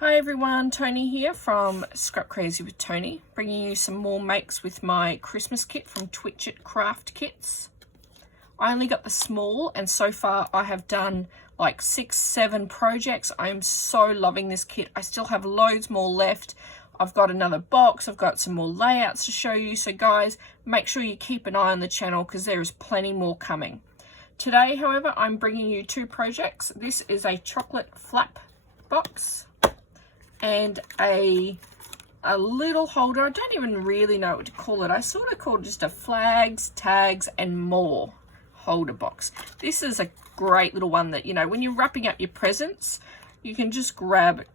Hi everyone, Toni here from Scrap Crazy with Toni, bringing you some more makes with my Christmas kit from Twitchit Craft Kits. I only got the small and so far I have done like 6-7 projects. I am so loving this kit. I still have loads more left. I've got another box, I've got some more layouts to show you. So guys, make sure you keep an eye on the channel because there is plenty more coming. Today, however, I'm bringing you 2 projects. This is a chocolate flap box and a little holder. I don't even really know what to call it. I sort of call it just a flags, tags and more holder box. This is a great little one that, you know, when you're wrapping up your presents, you can just grab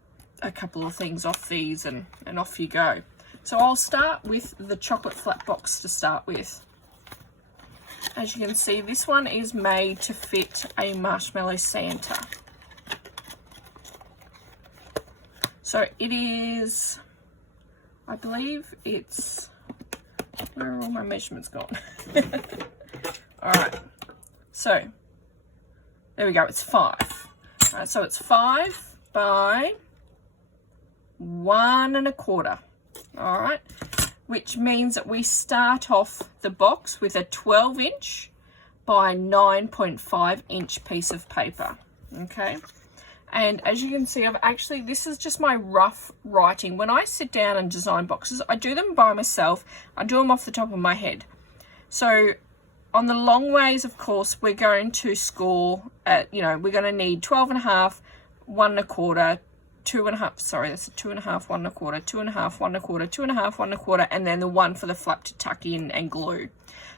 a couple of things off these and off you go. So I'll start with the chocolate flap box to start with. As you can see, this one is made to fit a marshmallow Santa. So it is, I believe it's, where are all my measurements gone? All right, so there we go, it's 5. All right, so it's 5 by 1 1/4. All right, which means that we start off the box with a 12-inch by 9.5-inch piece of paper, okay? And as you can see, this is just my rough writing. When I sit down and design boxes, I do them by myself. I do them off the top of my head. So on the long ways, of course, we're going to score at, you know, we're going to need 12.5, 1 1/4, 2.5, sorry, that's a 2.5, 1 1/4, 2.5, 1 1/4, 2.5, 1 1/4, and then the 1 for the flap to tuck in and glue.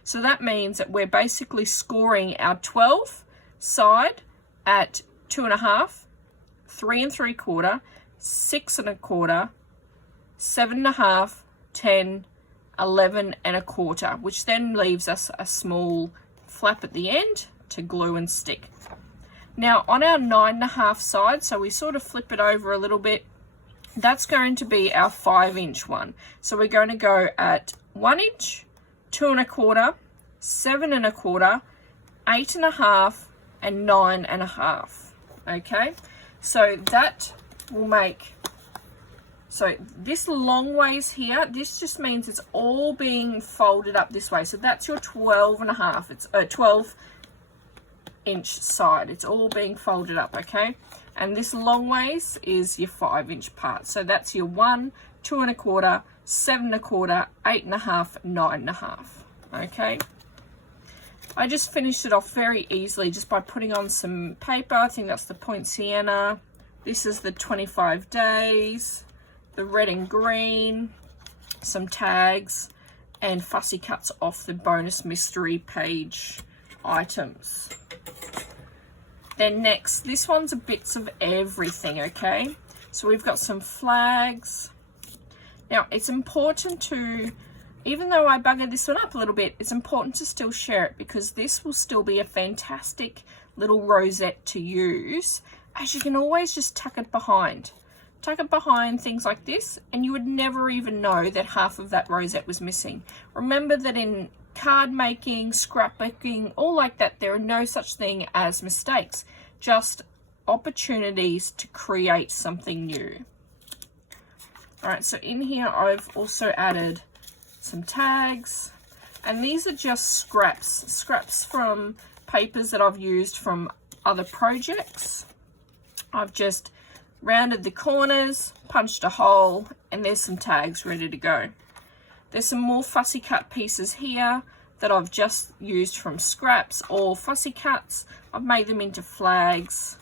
So that means that we're basically scoring our 12 side at 2.5, 3 3/4, 6 1/4, 7.5, 10, 11 1/4, which then leaves us a small flap at the end to glue and stick. Now on our 9.5 side, so we sort of flip it over a little bit, that's going to be our 5-inch one. So we're going to go at 1 inch, 2 1/4, 7 1/4, 8.5, and 9.5. Okay. So that will make, so this long ways here, this just means it's all being folded up this way. So that's your 12.5, it's a 12-inch side. It's all being folded up, okay? And this long ways is your 5-inch part. So that's your 1, 2 1/4, 7 1/4, 8.5, 9.5, okay? I just finished it off very easily just by putting on some paper. I think that's the Poinsettia. This is the 25 days, the red and green, some tags, and fussy cuts off the bonus mystery page items. Then next, this one's a bits of everything, okay? So we've got some flags. Now, it's important to, even though I buggered this one up a little bit, it's important to still share it because this will still be a fantastic little rosette to use, as you can always just tuck it behind. Tuck it behind things like this, and you would never even know that half of that rosette was missing. Remember that in card making, scrapbooking, all like that, there are no such thing as mistakes, just opportunities to create something new. All right, so in here, I've also added some tags, and these are just scraps from papers that I've used from other projects. I've just rounded the corners, punched a hole, and there's some tags ready to go. There's some more fussy cut pieces here that I've just used from scraps or fussy cuts. I've made them into flags.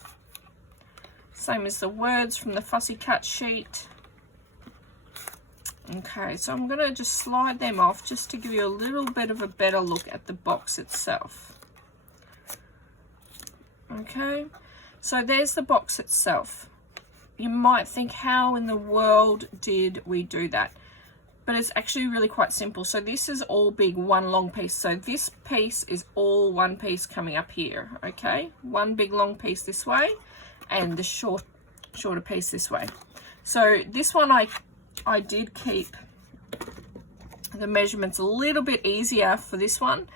Same as the words from the fussy cut sheet. Okay, so I'm going to just slide them off just to give you a little bit of a better look at the box itself. Okay, so there's the box itself. You might think, how in the world did we do that? But it's actually really quite simple. So this is all big one long piece. So this piece is all one piece coming up here, okay? One big long piece this way and the shorter piece this way. So this one I did keep the measurements a little bit easier for this one,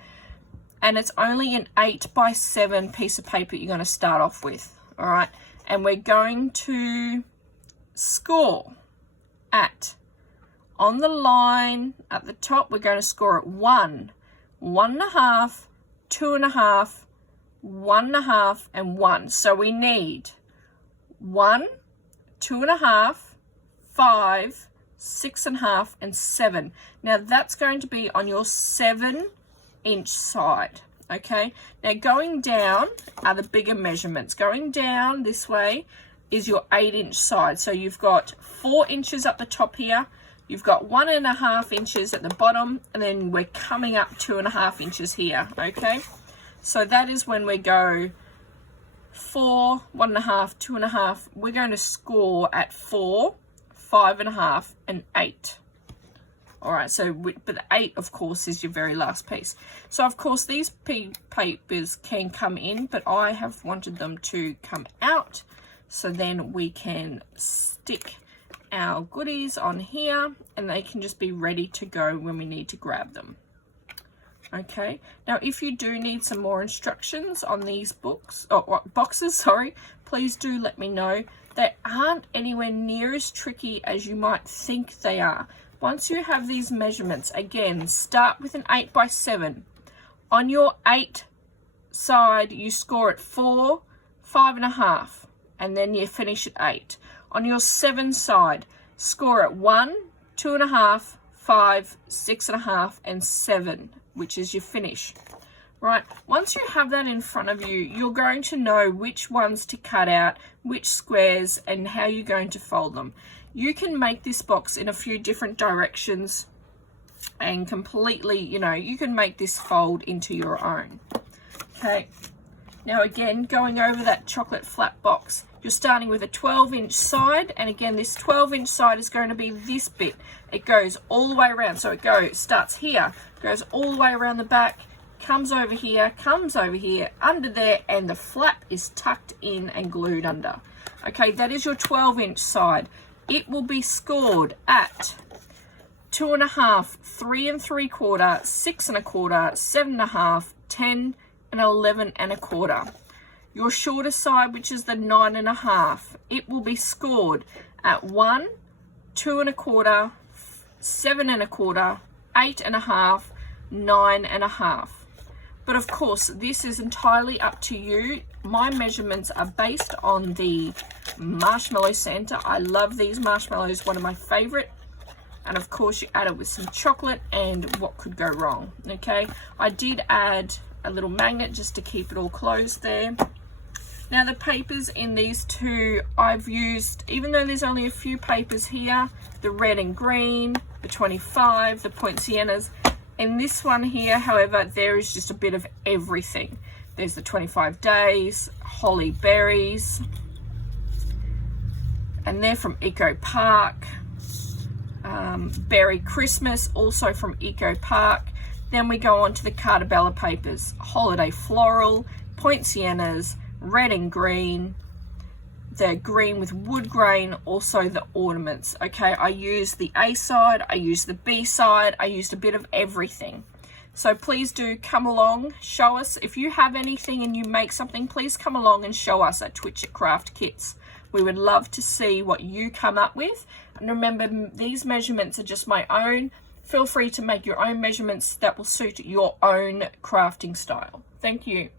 and it's only an 8 by 7 piece of paper you're going to start off with. All right, and we're going to score at, on the line at the top, we're going to score at 1, 1.5, 2.5, 1.5, and 1. So we need 1, 2.5, 5, 6.5, and 7. Now that's going to be on your 7-inch side. Okay, now going down are the bigger measurements. Going down this way is your 8-inch side. So you've got 4 inches up the top here, you've got 1.5 inches at the bottom, and then we're coming up 2.5 inches here. Okay, so that is when we go 4, 1.5, 2.5. We're going to score at 4, 5.5, and 8. All right, so but the 8, of course, is your very last piece. So, of course, these papers can come in, but I have wanted them to come out. So then we can stick our goodies on here, and they can just be ready to go when we need to grab them. Okay, now if you do need some more instructions on these boxes, sorry, please do let me know. They aren't anywhere near as tricky as you might think they are. Once you have these measurements, again, start with an 8x7. On your 8 side, you score at 4, 5.5, and then you finish at 8. On your 7 side, score at 1, 2.5, 5, 6.5, and 7, which is your finish. Right, once you have that in front of you, you're going to know which ones to cut out, which squares, and how you're going to fold them. You can make this box in a few different directions and completely, you know, you can make this fold into your own. Okay, now again, going over that chocolate flat box, you're starting with a 12-inch side, and again, this 12-inch side is going to be this bit. It goes all the way around, so it starts here, goes all the way around the back, comes over here, under there, and the flap is tucked in and glued under. Okay, that is your 12-inch side. It will be scored at 2.5, 3 3/4, 6 1/4, 7 1/2, 10, and 11 1/4. Your shorter side, which is the 9 1/2, it will be scored at 1, 2 1/4, 7 1/4, 8 1/2, 9 1/2. But of course, this is entirely up to you. My measurements are based on the Marshmallow Santa. I love these marshmallows, one of my favorite. And of course, you add it with some chocolate, and what could go wrong? Okay, I did add a little magnet just to keep it all closed there. Now the papers in these two, I've used, even though there's only a few papers here, the red and green, the 25, the Poinsettias. In this one here, however, there is just a bit of everything. There's the 25 days, holly berries, and they're from Eco Park. Berry Christmas, also from Eco Park. Then we go on to the Cartabella papers, holiday floral, Poinsettias, red and green, the green with wood grain, also the ornaments. Okay, I used the A side, I used the B side, I used a bit of everything. So please do come along, show us. If you have anything and you make something, please come along and show us at Twitchit Craft Kits. We would love to see what you come up with. And remember, these measurements are just my own. Feel free to make your own measurements that will suit your own crafting style. Thank you.